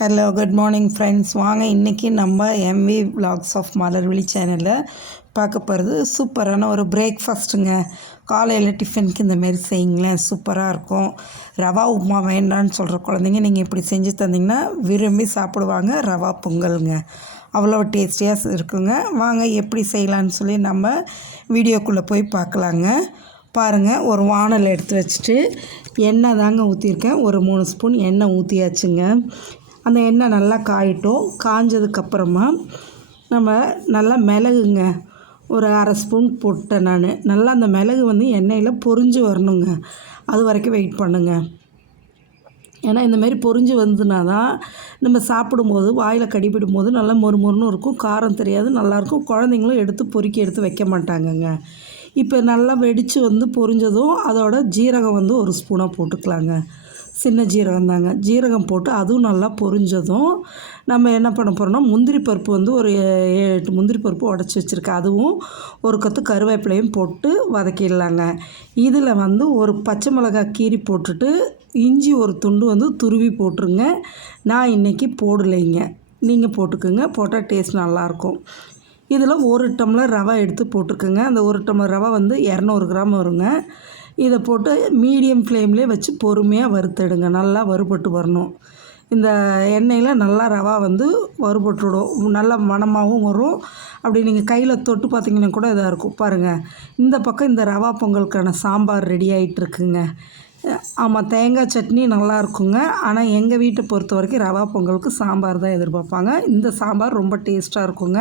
Hello good morning friends வாங்க இன்றைக்கி நம்ம எம்வி vlogs ஆஃப் மலர்விழி சேனலில் பார்க்க போகிறது சூப்பரான ஒரு பிரேக்ஃபாஸ்ட்டுங்க காலையில் டிஃபனுக்கு இந்த மாரி செய்யுங்களேன் சூப்பராக இருக்கும். ரவா உப்புமா வேண்டான்னு சொல்கிற குழந்தைங்க நீங்கள் இப்படி செஞ்சு தந்தீங்கன்னா விரும்பி சாப்பிடுவாங்க. ரவா பொங்கலுங்க. அவ்வளோ டேஸ்டியாக இருக்குங்க. வாங்க எப்படி செய்யலான்னு சொல்லி நம்ம வீடியோக்குள்ளே போய் பார்க்கலாங்க. பாருங்கள் ஒரு வானல் எடுத்து வச்சுட்டு எண்ணெய் தாங்க ஊற்றிருக்கேன் ஒரு மூணு ஸ்பூன் எண்ணெய் ஊற்றியாச்சுங்க அந்த எண்ணெய் நல்லா காயட்டும். காஞ்சதுக்கப்புறமா நம்ம நல்லா மிளகுங்க. ஒரு அரை ஸ்பூன் போட்டேன் நான். நல்லா அந்த மிளகு வந்து எண்ணெயில் பொரிஞ்சு வரணுங்க. அது வரைக்கும் வெயிட் பண்ணுங்க. ஏன்னா இந்தமாரி பொறிஞ்சு பொரிஞ்சு வந்ததுனா தான் நம்ம சாப்பிடும்போது வாயில் கடிபிடும் போது நல்லா மொறுமொறுன்னு இருக்கும். காரம் தெரியாது நல்லாயிருக்கும். குழந்தைங்களும் எடுத்து பொறுக்கி எடுத்து வைக்க மாட்டாங்கங்க. இப்போ நல்லா வெடித்து வந்து பொரிஞ்சதும் அதோட ஜீரகம் வந்து ஒரு ஸ்பூனாக போட்டுக்கலாங்க. சின்ன ஜீரகம் தாங்க. ஜீரகம் போட்டு அதுவும் நல்லா பொரிஞ்சதும் நம்ம என்ன பண்ண போகிறோம்னா முந்திரி பருப்பு வந்து ஒரு எட்டு முந்திரி பருப்பு உடச்சி வச்சுருக்கேன் அதுவும் ஒரு கற்று கருவேப்பிலையும் போட்டு வதக்கிடலாங்க. இதில் வந்து ஒரு பச்சை மிளகாய் கீரி போட்டுட்டு இஞ்சி ஒரு துண்டு வந்து துருவி போட்டுருங்க. நான் இன்றைக்கி போடலைங்க. நீங்கள் போட்டுக்கோங்க. போட்டால் டேஸ்ட் நல்லாயிருக்கும். இதில் ஒரு டம்ளர் ரவை எடுத்து போட்டுக்கோங்க. அந்த ஒரு டம்ளர் ரவை வந்து இரநூறு கிராம் வருங்க. இதை போட்டு மீடியம் ஃப்ளேம்லேயே வச்சு பொறுமையாக வறுத்தெடுங்க. நல்லா வறுபட்டு வரணும். இந்த எண்ணெயில் நல்லா ரவா வந்து வறுபட்டுடும். நல்லா மணமாகவும் வரும். அப்படி நீங்கள் கையில் தொட்டு பார்த்தீங்கன்னா கூட இதாக இருக்கும். பாருங்கள் இந்த பக்கம் இந்த ரவா பொங்கலுக்கான சாம்பார் ரெடி ஆகிட்டுருக்குங்க ஆமாம் தேங்காய் சட்னி நல்லா இருக்குங்க ஆனால் எங்கள் வீட்டை பொறுத்த வரைக்கும் ரவா பொங்கலுக்கு சாம்பார் தான் எதிர்பார்ப்பாங்க. இந்த சாம்பார் ரொம்ப டேஸ்ட்டாக இருக்குங்க.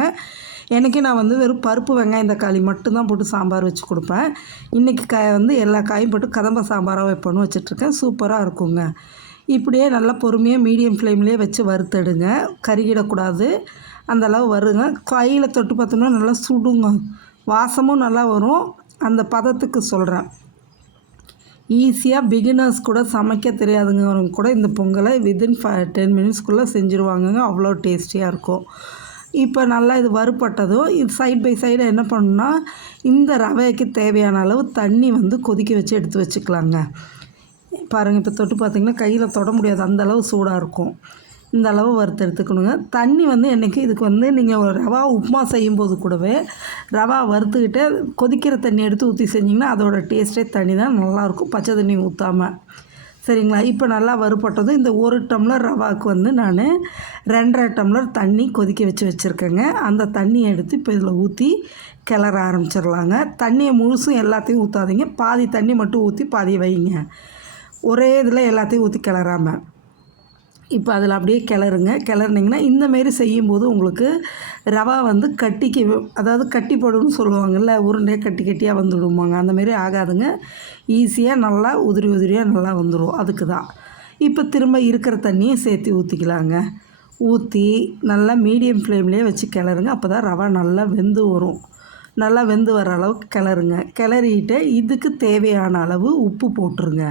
எனக்கு நான் வந்து வெறும் பருப்பு வெங்காயம் தக்காளி மட்டும்தான் போட்டு சாம்பார் வச்சு கொடுப்பேன். இன்றைக்கி காய் வந்து எல்லா காயும் போட்டு கதம்ப சாம்பாராக வைப்பேன்னு வச்சுட்ருக்கேன். சூப்பராக இருக்குங்க. இப்படியே நல்லா பொறுமையாக மீடியம் ஃப்ளேம்லேயே வச்சு வறுத்தெடுங்க. கருகிடக்கூடாது. அந்த அளவு வருங்க. கையில் தொட்டு பார்த்தோம்னா நல்லா சுடுங்க. வாசமும் நல்லா வரும். அந்த பதத்துக்கு சொல்கிறேன் ஈஸியாக பிகினர்ஸ் கூட சமைக்க தெரியாதுங்கிறவங்க கூட இந்த பொங்கலை வித்தின் ஃபை டென் மினிட்ஸ்க்குள்ளே செஞ்சுருவாங்கங்க. அவ்வளோ டேஸ்டியாக இருக்கும். இப்போ நல்லா இது வறுப்பட்டதும் இது சைட் பை சைடு என்ன பண்ணுன்னா இந்த ரவைக்கு தேவையான அளவு தண்ணி வந்து கொதிக்க வச்சு எடுத்து வச்சுக்கலாங்க. பாருங்கள் இப்போ தொட்டு பார்த்திங்கன்னா கையில் தொட முடியாது. அந்தளவு சூடாக இருக்கும். இந்த அளவு வறுத்து எடுத்துக்கணுங்க. தண்ணி வந்து என்றைக்கு இதுக்கு வந்து நீங்கள் ஒரு ரவா உப்புமா செய்யும்போது கூடவே ரவா வறுத்துக்கிட்டு கொதிக்கிற தண்ணி எடுத்து ஊற்றி செஞ்சிங்கன்னா அதோட டேஸ்ட்டே தண்ணி தான் நல்லாயிருக்கும் பச்சை தண்ணி ஊற்றாமல் சரிங்களா? இப்போ நல்லா வறுப்பட்டதும் இந்த ஒரு டம்ளர் ரவாவுக்கு வந்து நான் ரெண்டரை டம்ளர் தண்ணி கொதிக்க வச்சு வச்சுருக்கேங்க. அந்த தண்ணியை எடுத்து இப்போ இதில் ஊற்றி கிளற ஆரம்பிச்சிடலாங்க தண்ணியை முழுசும் எல்லாத்தையும் ஊற்றாதீங்க பாதி தண்ணி மட்டும் ஊற்றி பாதி வைங்க. ஒரே இதில் எல்லாத்தையும் ஊற்றி கிளறாமல் இப்போ அதில் அப்படியே கிளறுங்க. கிளறுனீங்கன்னா இந்தமாரி செய்யும்போது உங்களுக்கு ரவா வந்து கட்டிக்கு அதாவது கட்டி போடுன்னு சொல்லுவாங்கள்ல உருண்டையாக கட்டி கட்டியாக வந்துடுவாங்க அந்தமாரி ஆகாதுங்க. ஈஸியாக நல்லா உதிரி உதிரியாக நல்லா வந்துடும். அதுக்கு தான். இப்போ திரும்ப இருக்கிற தண்ணியை சேர்த்து ஊற்றிக்கலாங்க ஊற்றி நல்லா மீடியம் ஃப்ளேம்லேயே வச்சு கிளறுங்க. அப்போ தான் ரவா நல்லா வெந்து வரும். நல்லா வெந்து வர அளவுக்கு கிளறுங்க. கிளறிட்டு இதுக்கு தேவையான அளவு உப்பு போட்டுருங்க.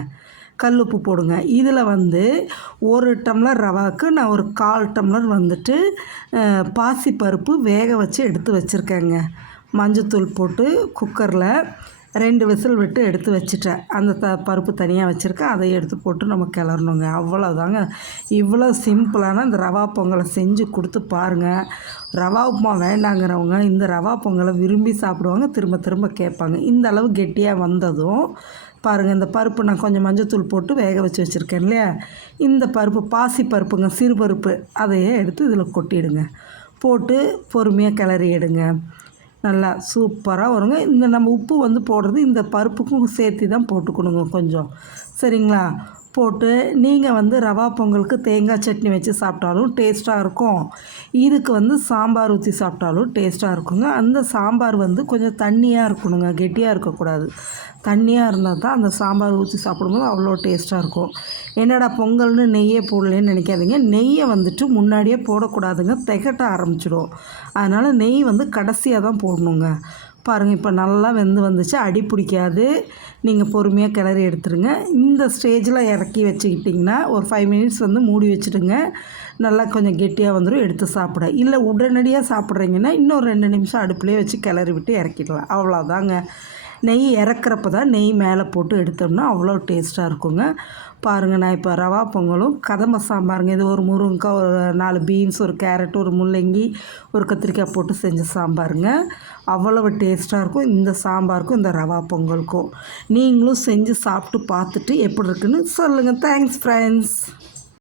கல் உப்பு போடுங்க. இதில் வந்து ஒரு டம்ளர் ரவாவுக்கு நான் ஒரு கால் டம்ளர் வந்துட்டு பாசி பருப்பு வேக வச்சு எடுத்து வச்சுருக்கேங்க. மஞ்சத்தூள் போட்டு குக்கரில் ரெண்டு விசில் விட்டு எடுத்து வச்சுட்டேன். அந்த த பருப்பு தனியாக வச்சுருக்கேன். அதை எடுத்து போட்டு நம்ம கிளறணுங்க. அவ்வளோதாங்க இவ்வளோ சிம்பிளான இந்த ரவா பொங்கலை செஞ்சு கொடுத்து பாருங்கள் ரவா உப்புமா வேண்டாங்கிறவங்க இந்த ரவா பொங்கலை விரும்பி சாப்பிடுவாங்க. திரும்ப திரும்ப கேட்பாங்க. இந்த அளவு கெட்டியாக வந்ததும் பாருங்கள் இந்த பருப்பு நான் கொஞ்சம் மஞ்சத்தூள் போட்டு வேக வச்சு வச்சுருக்கேன் இல்லையா? இந்த பருப்பு பாசி பருப்புங்க சிறுபருப்பு அதையே எடுத்து இதில் கொட்டிடுங்க. போட்டு பொறுமையாக கிளறி எடுங்க. நல்லா சூப்பராக வருங்க. இந்த நம்ம உப்பு வந்து போடுறது இந்த பருப்புக்கும் சேர்த்து தான் போட்டுக்கணுங்க கொஞ்சம். சரிங்களா? போட்டு நீங்கள் வந்து ரவா பொங்கலுக்கு தேங்காய் சட்னி வச்சு சாப்பிட்டாலும் டேஸ்ட்டாக இருக்கும். இதுக்கு வந்து சாம்பார் ஊற்றி சாப்பிட்டாலும் டேஸ்ட்டாக இருக்குங்க. அந்த சாம்பார் வந்து கொஞ்சம் தண்ணியாக இருக்கணுங்க. கெட்டியாக இருக்கக்கூடாது. தண்ணியாக இருந்தால் தான் அந்த சாம்பார் ஊற்றி சாப்பிடும்போது அவ்வளோ டேஸ்ட்டாக இருக்கும். என்னடா பொங்கல்னு நெய்யே போடலன்னு நினைக்காதீங்க. நெய்யை வந்துட்டு முன்னாடியே போடக்கூடாதுங்க. திகட்ட ஆரம்பிச்சிடும். அதனால் நெய் வந்து கடைசியாக தான் போடணுங்க. பாருங்கள் இப்போ நல்லா வெந்து வந்துச்சு. அடி பிடிக்காது. நீங்கள் பொறுமையாக கிளறி எடுத்துருங்க. இந்த ஸ்டேஜில் இறக்கி வச்சுக்கிட்டிங்கன்னா ஒரு ஃபைவ் மினிட்ஸ் வந்து மூடி வச்சுடுங்க. நல்லா கொஞ்சம் கெட்டியாக வந்துடும் எடுத்து சாப்பிட. இல்லை உடனடியாக சாப்பிட்றீங்கன்னா இன்னும் ரெண்டு நிமிஷம் அடுப்புலேயே வச்சு கிளறி விட்டு இறக்கிடலாம். அவ்வளோதாங்க நெய் இறக்குறப்ப தான் நெய் மேலே போட்டு எடுத்தோம்னா அவ்வளோ டேஸ்ட்டாக இருக்குங்க. பாருங்கள் நான் இப்போ ரவா பொங்கலும் கதம்ப சாம்பாருங்க. இது ஒரு முருங்கைக்காய் ஒரு நாலு பீன்ஸ் ஒரு கேரட் ஒரு முள்ளங்கி ஒரு கத்திரிக்காய் போட்டு செஞ்ச சாம்பாருங்க. அவ்வளவு டேஸ்ட்டாக இருக்கும் இந்த சாம்பாருக்கும் இந்த ரவா பொங்கலுக்கும். நீங்களும் செஞ்சு சாப்பிட்டு பார்த்துட்டு எப்படி இருக்குன்னு சொல்லுங்கள் தேங்க்ஸ் ஃப்ரெண்ட்ஸ்